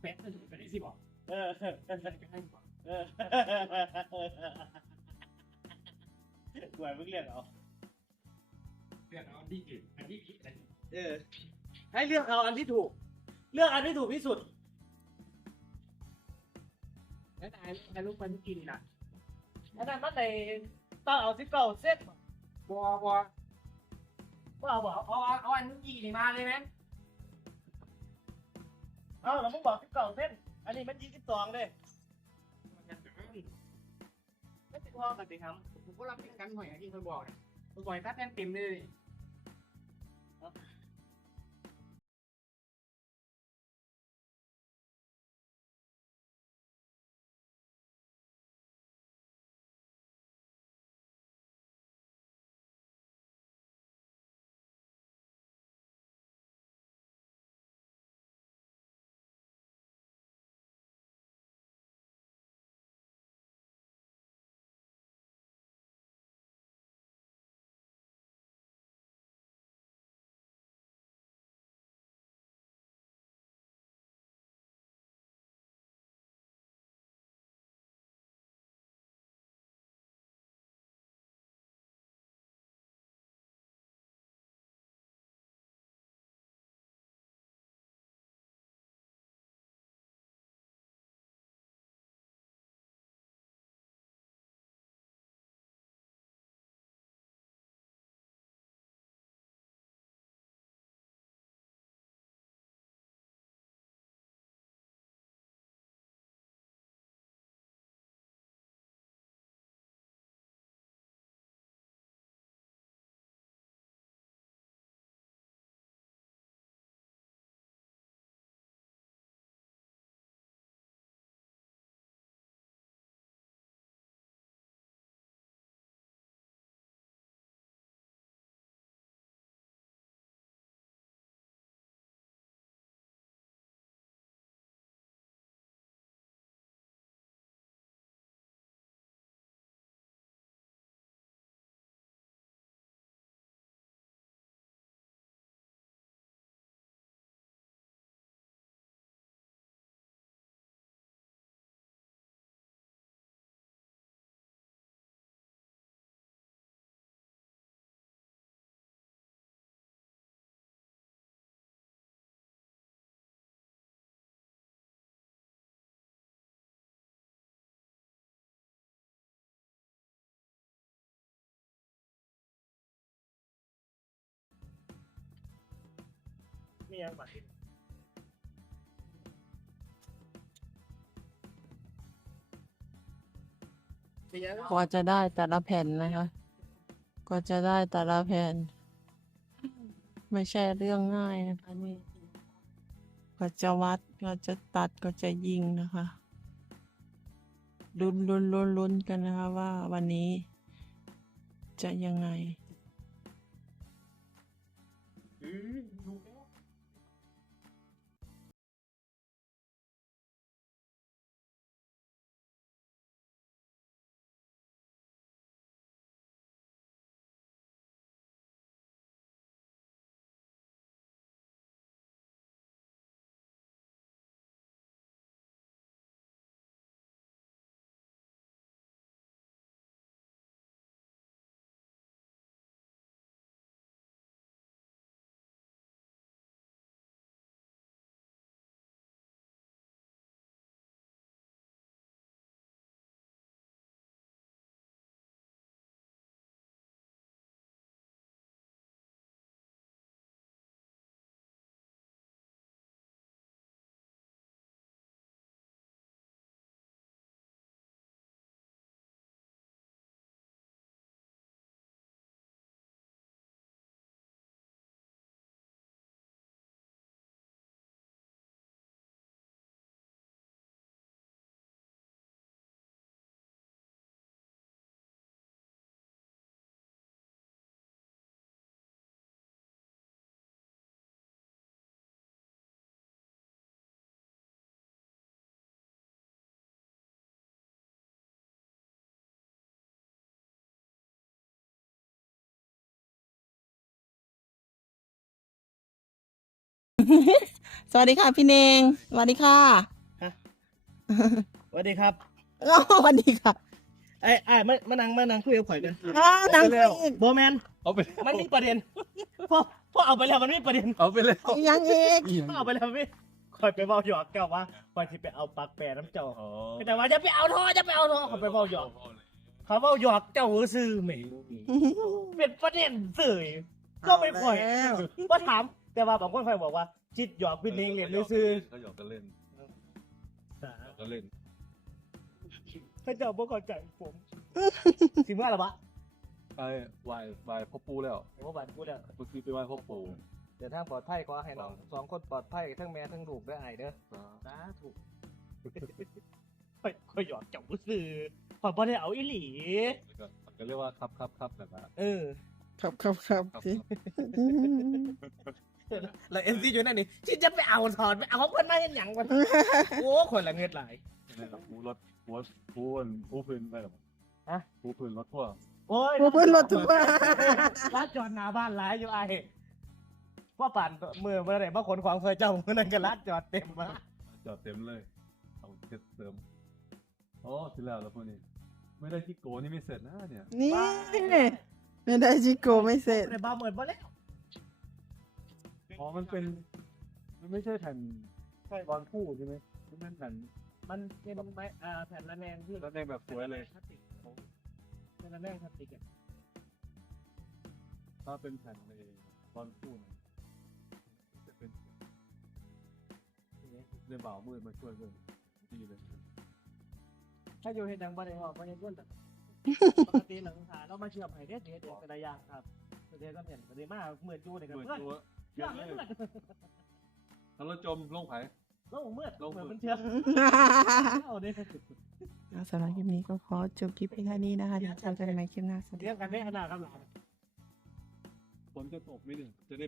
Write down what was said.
แปะไปได้สิบอกเออไปได้บอกเออหวยมึงเรียกเอาเรื่องเอาดีผิดอันนี้ผิดอันนี้เออ ให้เลือกเอาอันที่ถูก เลือกอันที่ถูกที่สุด แล้วนายนายลูกมันกินน่ะอันนั้นมันในต้องเอาสิบเก้าเส้นบัวบัวว่าเอาบอกเอาเอาเอาอันยี่นี่มาเลยไหม เอ้าแล้วมึงบอกสิบเก้าเส้น อันนี้มันยี่สิบสองเลยไม่ติดพ่อกันดิครับผมก็รับเป็นกันหน่อยที่เคยบอกผมบอกถ้าแทนเต็มเลย มีอะไรบ้างมีอะไรบ้างกว่าจะได้แต่ละแผ่นนะคะกว่าจะได้แต่ละแผ่น ไม่ใช่เรื่องง่ายนะคะนี่กว่าจะวัดกว่าจะตัดกว่าจะยิงนะคะลุ้นลุ้นลุ้นลุ้นกันนะคะว่าวันนี้จะยังไง สสวัสดีค่ะพี่เนงสวัสดีค่ะสวัสดีครับอ้าวสวัสดีค่ะไอ้ไอ้มามานั่งมานั่งคุยกับข่อยกันอ้าวนังเร็วอีกโบแมนเอาไปมันมีประเด็นพอพอเอาไปแล้วมันมีประเด็นเอาไปเลยยังอีกอีหยังพอเอาไปแล้วมันมีข่อยไปเว้าหยอกเจ้าว่าข่อยสิไปเอาปากแปรน้ำเจ้าอ๋อแต่ว่าจะไปเอาท่อจะไปเอาท่อเขาไปเว้าหยอกเขาเว้าหยอกเจ้าซื้อแหม่เป็นประเด็นเสยก็ไม่ข่อยว่าถามแต่ว่าบางคนข่อยบอกว่า จิตหยอกพี่เนงเล่นซื้อก็หยอกกันเล่นหยอกกันเล่นเขาเจ้าบ่เข้าใจผมสิเมื่อไหร่วะไอ้วายวายพ่อปูแล้วเดี๋ยวผมบอกกูเด้อเมื่อกี้ไปไหว้พ่อปูเดี๋ยวทางปลอดภัยขอให้น้องสองคนปลอดภัยทั้งแม่ทั้งลูกได้อไอ้เด้ออ่าสาธุค่อยค่อยหยอกเจ้าซื้อขอยบ่ได้เอาอีหลีแล้วก็มันก็เรียกว่าครับครับครับแบบว่าเออ ครับครับครับครับสิ แล้วเอ็นซีอยู่นั่นนี่ที่จะไปเอาถอนไปเอาเพิ่นมาเห็นหยังกันโอ้คนละเงินหลายในหลังปูรถปูปูนปูพื้นไปหรอฮะปูพื้นรถทั่วโอ้ยผู้พื้นรถถูกว่าร้านจอดหน้าบ้านหลายอยู่ไอ้ว่าป่านมือเมื่อไหร่มาขนของเคยเจ้าเมื่อนั้นก็ร้านจอดเต็มมาจอดเต็มเลยเอาเช็ดเติมอ๋อที่แล้วแล้วพวกนี้ไม่ได้ที่โกนี่ไม่เสร็จนะเนี่ยนี่ไม่ได้จิโกไม่เสร็จในบ้านเหมือนบ่แล้ว อ๋อ มันเป็น มันไม่ใช่แผ่นใช่บอลคู่ใช่ไหมมันเป็นแผ่นมันเป็นไม้อ่าแผ่นระแนงที่แล้วในแบบสวยเลย พลาสติกเป็นระแนงพลาสติกอะถ้าเป็นแผ่นในบอลคู่เนี่ยจะเป็นในบ่าวมืดมาช่วยด้วยดีเลย ถ้าอยู่เห็นดังบ่ได้ออกบ่ได้ก้นปกติหลังคาเรามาเชื่อมให้เด็ดเด็ดเด็ดกระยางครับเด็ดก็เห็นกระเดมาเหมือนจูเนี่ยกันเหมือนเพื่อนตัวเยเชื่ออะมเลไม่ยเพื่อนแล้วเราจมลงไผ่แล้วผมมืดลงเหมือนมืดมันเชื่อมเอาเนี่ยแล้วสำหรับคลิปนี้ก็ขอจบคลิปเพียงเท่านี้นะคะเดี๋ยวเจอกันใหม่คลิปหน้าสวัสดีเรียกกันได้ขนาดครับหลาน ฝนจะตกไหมเนี่ยจะได้